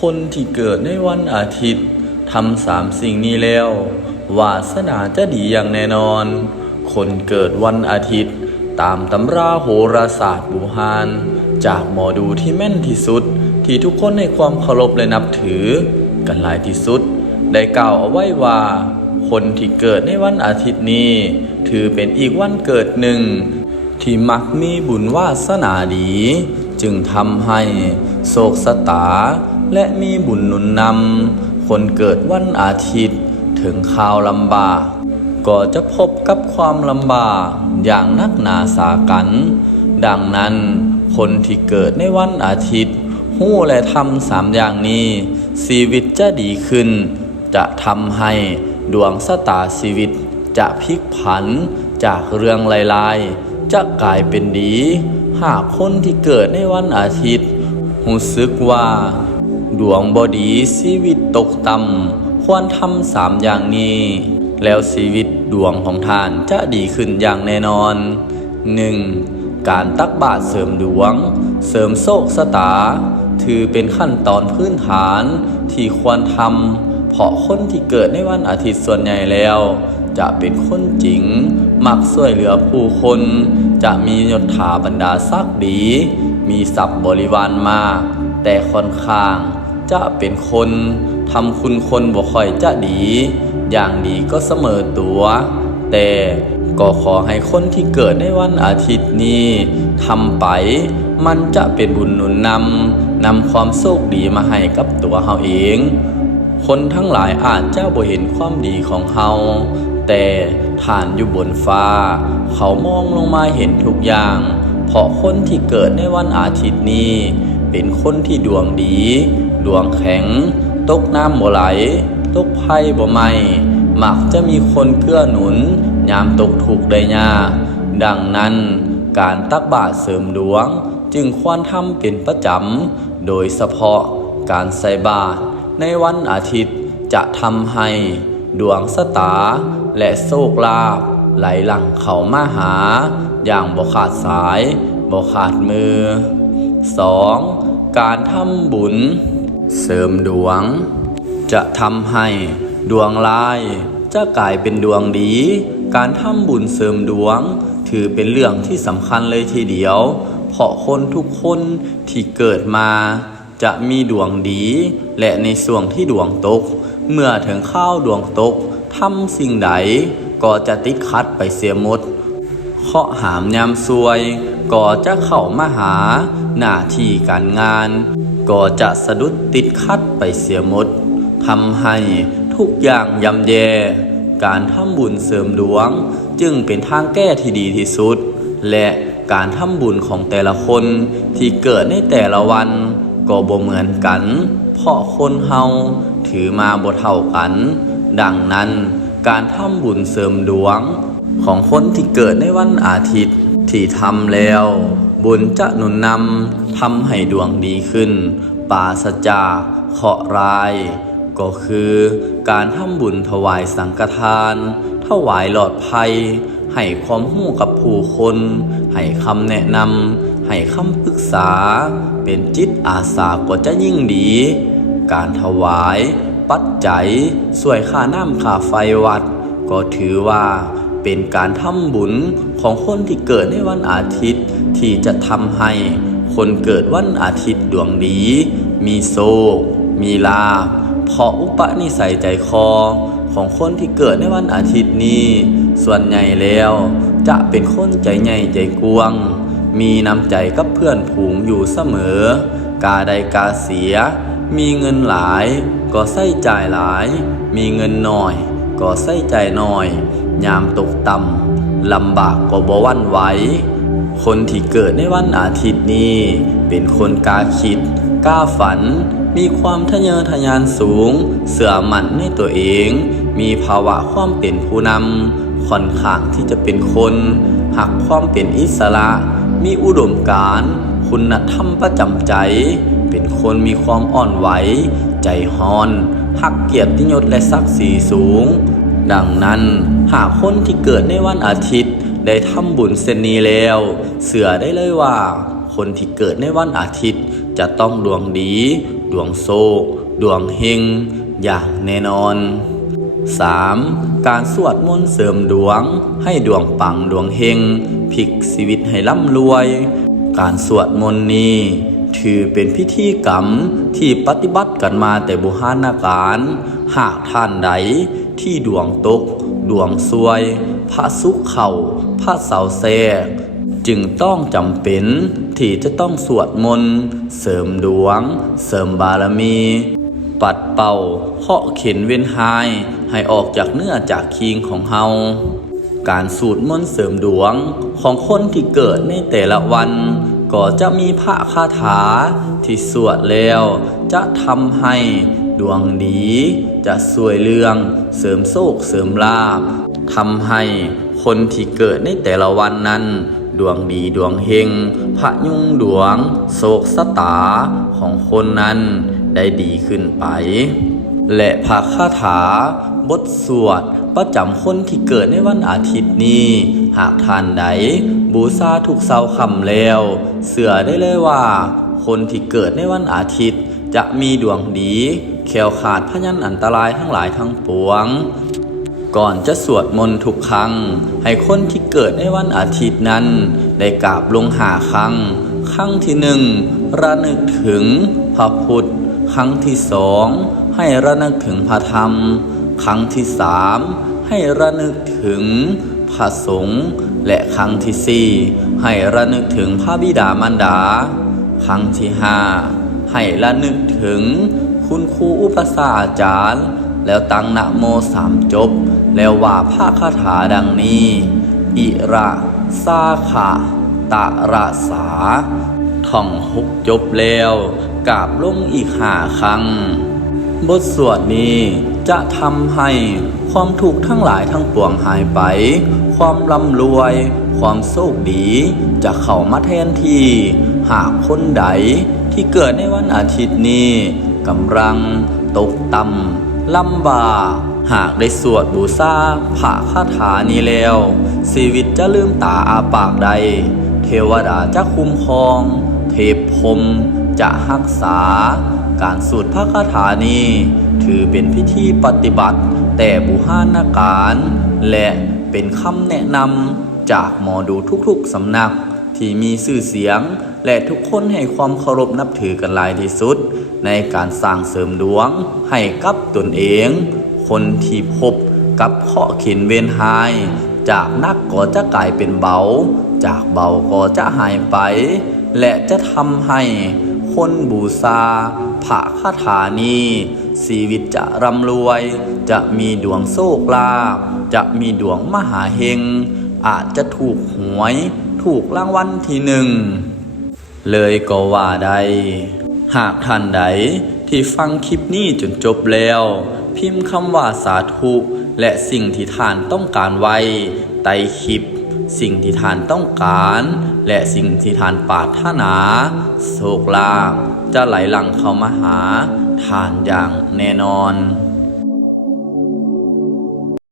คนที่เกิดในวันอาทิตย์ทำสามสิ่งนี้แล้ววาสนาจะดีอย่างแน่นอน คนเกิดวันอาทิตย์ ตามตำราโหราศาสตร์บูฮาน จากหมอดูที่แม่นที่สุด ที่ทุกคนให้ความเคารพและนับถือ กันหลายที่สุด ได้กล่าวเอาไว้ว่า คนที่เกิดในวันอาทิตย์นี้ ถือเป็นอีกวันเกิดหนึ่ง ที่มักมีบุญวาสนาดี จึงทำให้โศกสตา และมีบุญหนุนนำ คนเกิดวันอาทิตย์ ถึงข่าวลำบาก ก็จะพบกับความลำบากอย่างนักหนาสากัน ดังนั้นคนที่เกิดในวันอาทิตย์ หู้และทำสามอย่างนี้ ชีวิตจะดีขึ้น จะทำให้ดวงสตาชีวิต จะพลิกผันจากเรื่องลายๆ จะกลายเป็นดี หากคนที่เกิดในวันอาทิตย์รู้สึกว่า ดวงบอดีชีวิตตกต่ำควรทำสามอย่างนี้ แล้วชีวิตดวงของท่านจะดีขึ้นอย่างแน่นอน 1. การตักบาตรเสริมดวง เสริมโชคสตา ถือเป็นขั้นตอนพื้นฐานที่ควรทำเพราะคนที่เกิดในวันอาทิตย์ส่วนใหญ่แล้ว จะเป็นคนจริง มักช่วยเหลือผู้คน จะมียศถาบรรดาศักดิ์ดี มีทรัพย์บริวารมากแต่ค่อนข้าง จะเป็นคนทำคุณคนบ่ค่อยจะดี อย่างดีก็เสมอตัว แต่ก็ขอให้คนที่เกิดในวันอาทิตย์นี้ทำไป มันจะเป็นบุญหนุนนำนำความโชคดีมาให้กับตัวเฮาเอง คนทั้งหลายอาจจะบ่เห็นความดีของเฮาแต่ฐานอยู่บนฟ้า เขามองลงมาเห็นทุกอย่าง เพราะคนที่เกิดในวันอาทิตย์นี้ เป็นคนที่ดวงดี ดวงแข็ง ตกน้ำบ่ไหล ตกภัยบ่ไหม่มักจะมีคนเกื้อหนุน ยามตกทุกได้ยากดังนั้นการตักบาตรเสริมดวงจึงควรทำเป็นประจำ โดยเฉพาะการใส่บาตรในวันอาทิตย์จะทำให้ดวงสตาและโชคลาภไหลหลังเข้ามาหา อย่างบ่ขาดสายบ่ขาดมือ 2. การทำบุญ เสริมดวง จะทำให้ดวงร้าย จะกลายเป็นดวงดี การทำบุญเสริมดวง ถือเป็นเรื่องที่สำคัญเลยทีเดียว เพราะคนทุกคนที่เกิดมา จะมีดวงดี และในส่วงที่ดวงตก เมื่อถึงข้าวดวงตกทำสิ่งใดก็จะติดขัดไปเสียหมดเคาะหามยามซวย ก็จะเข้ามาหาหน้าที่การงาน ก็จะสะดุดติดคัดไปเสียหมดทำให้ทุกอย่างยำแย่ การทำบุญเสริมดวง จึงเป็นทางแก้ที่ดีที่สุด และการทำบุญของแต่ละคนที่เกิดในแต่ละวัน ก็บ่เหมือนกัน เพราะคนเฮาถือมาบ่เท่ากัน ดังนั้นการทำบุญเสริมดวง ของคนที่เกิดในวันอาทิตย์ที่ทำแล้ว บุญจะหนุนนำทำให้ดวงดีขึ้น ปาศจาเคาะร้าย ก็คือการทำบุญถวายสังฆทาน ถวายหลอดภัย ให้ความรู้กับผู้คน ให้คำแนะนำให้คำปรึกษา เป็นจิตอาสาก็จะยิ่งดี การถวาย ปัจจัยสวยค่าน้ำค่าไฟวัด ก็ถือว่า เป็นการทำบุญของคนที่เกิดในวันอาทิตย์ ที่จะทำให้คนเกิดวันอาทิตย์ดวงดี มีโชคมีลาภเพราะอุปนิสัยใจคอของคนที่เกิดในวันอาทิตย์นี้ ส่วนใหญ่แล้ว จะเป็นคนใจใหญ่ใจกว้างมีน้ำใจกับเพื่อนผูงอยู่เสมอ กาใดกาเสีย มีเงินหลาย ก็ใส่จ่ายหลาย มีเงินน้อย ก็ใส่ใจน้อย ยามตกต่ำลำบากก็บ่วันไหว คนที่เกิดในวันอาทิตย์นี้ เป็นคนกล้าคิดกล้าฝัน มีความทะเยอทะยานสูง เสื่อมั่นในตัวเอง มีภาวะความเป็นผู้นำค่อนข้างที่จะเป็นคนหักความเป็นอิสระ มีอุดมการณ์คุณธรรมประจำใจ เป็นคนมีความอ่อนไหว ใจฮอน หักเกียรติยศและศักดิ์ศรีสูง ดังนั้นหากคนที่เกิดในวันอาทิตย์ ได้ทำบุญเส้นนี้แล้ว เสือได้เลยว่า คนที่เกิดในวันอาทิตย์ จะต้องดวงดี ดวงโซกดวงเฮงอย่างแน่นอน 3. การสวดมนต์เสริมดวง ให้ดวงปังดวงเฮงพลิกชีวิตให้ร่ำรวย การสวดมนต์นี้ถือเป็นพิธีกรรมที่ปฏิบัติกันมาแต่โบุหานาการ หากท่านใด ที่ดวงตก ดวงซวย พระสุขเข่าพระเสาแทรกจึงต้องจำเป็นที่จะต้องสวดมนต์ เสริมดวง เสริมบารมี ปัดเป่าเคาะเข็นเวียนหาย ให้ออกจากเนื้อจากคีงของเฮาการสูตรมนต์เสริมดวงของคนที่เกิดในแต่ละวัน ก็จะมีพระคาถาที่สวดแล้ว จะทำให้ ดวงดี จะสวยเรื่อง เสริมโชคเสริมลาภทำให้คนที่เกิดในแต่ละวันนั้น ดวงดีดวงเฮงพระยุงดวง โศกสตาของคนนั้นได้ดีขึ้นไป และพระคาถา บทสวดประจำคนที่เกิดในวันอาทิตย์นี้ หากท่านใดบูชาทุกเสาคำแล้ว เสือได้เลยว่า คนที่เกิดในวันอาทิตย์ จะมีดวงดีแขวขาดพยันอันตรายทั้งหลายทั้งปวง ก่อนจะสวดมนต์ทุกครั้ง ให้คนที่เกิดในวันอาทิตย์นั้น ได้กราบลงหาครั้ง ครั้งที่หนึ่งระนึกถึงพระพุทธ ครั้งที่สองให้ระนึกถึงพระธรรม ครั้งที่สามให้ระนึกถึงพระสงฆ์และครั้งที่สี่ให้ระนึกถึงพระบิดามารดา ครั้งที่ห้า ให้ระนึกถึงคุณครูอุปสาอาจารย์ แล้วตั้งนะโมสามจบ แล้วว่าพระคาถาดังนี้ อิระซาขะตะระสาท่องฮุกจบแล้วกราบลงอีกหาครั้ง บทสวดนี้จะทำให้ความทุกข์ทั้งหลายทั้งปวงหายไป ความร่ำรวย ความโชคดี จะเข้ามาแทนที่ หากคนใด ที่เกิดในวันอาทิตย์นี้กำลังตกต่ำลำบากหากได้สวดบูชาพระคาถานี้แล้ว ชีวิตจะลืมตาอาปากใด เทวดาจะคุ้มครอง เทพพรมจะรักษา การสูตรพระคาถานี้ ถือเป็นพิธีปฏิบัติ แต่บุหานาการ และเป็นคำแนะนำจากหมอดูทุกๆสำนักที่มีชื่อเสียง และทุกคนให้ความเคารพนับถือกันหลายที่สุด ในการสร้างเสริมดวง ให้กับตนเอง คนที่พบกับเคาะเข็นเวนหาย จากนักก็จะกลายเป็นเบา จากเบาก็จะหายไป และจะทำให้คนบูชาพระคาถานี้ชีวิตจะร่ำรวย จะมีดวงโชคลาภจะมีดวงมหาเฮงอาจจะถูกหวย ถูกรางวัลที่หนึ่ง เลยก็ว่าได้หากท่านใดที่ฟังคลิปนี้จนจบแล้ว พิมพ์คำว่าสาธุและสิ่งที่ท่านต้องการไว้ใต้คลิป สิ่งที่ท่านต้องการ และสิ่งที่ท่านปรารถนาโชคลาภจะไหลหลั่งเข้ามาหาท่านอย่างแน่นอน